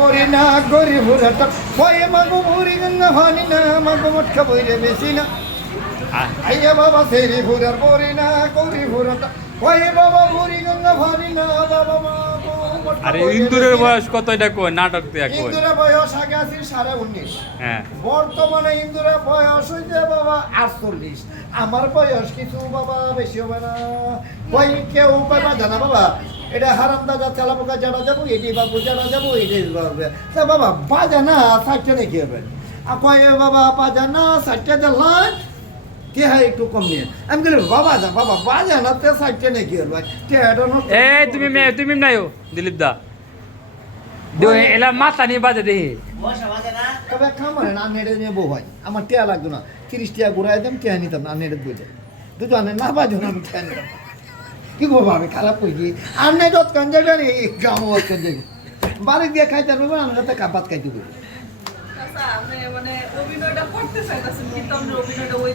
পড়ি না গরি ভুরাটা কয়ে মাগো মুড়ি গঙ্গা ভানি না মাগো মটকা বইরে বেশি না আইয়া বাবা সেরি ভুরার পড়ি না গরি ভুরাটা কয়ে বাবা মুড়ি গঙ্গা ভানি না বাবা মা আরে ইন্দুরের বয়স কত এটা কই নাটক দিয়া কই ইন্দুরের বয়স আগে আছে 19.5 হ্যাঁ বর্তমানে ইন্দুরের বয়স হইছে বাবা 48 আমার বয়স কিছু বাবা বেশি হবে না কই কেউ পাবা জানা বাবা এটা হারামদাদা চালাপোকা যারা যাবো এটি বাবু যারা যাবো এটাই পারবে তা বাবা বাজানা 60 নাকি হবে আর কয় বাবা বাজানা 60 জ্বালান কে হয় একটু কম নিয়ে আমি বলি বাবা যা বাবা বাজানা তে 60 নাকি হবে এই তুমি নাইও দিলীপ দা দিও এলা মাথা নিয়ে বাজে দেহি তবে খামারে না নেড়ে নিয়ে বউ ভাই আমার টেয়া লাগতো না 30 টাকা ঘুরাই দেন টেয়া নিতাম না নেড়ে বুঝে দুজনে না বাজো না আমি টেয়া নিতাম কি করবো আমি খারাপ করছি আর নেই যতক্ষণ যাবে গামো যতক্ষণ যাবে বাড়ি দিয়ে খাইতে পারবো আমার সাথে কাপাত খাইতে পারবো মানে অভিনয়টা করতে চাইতেছেন কিন্তু আমরা অভিনয়টা ওই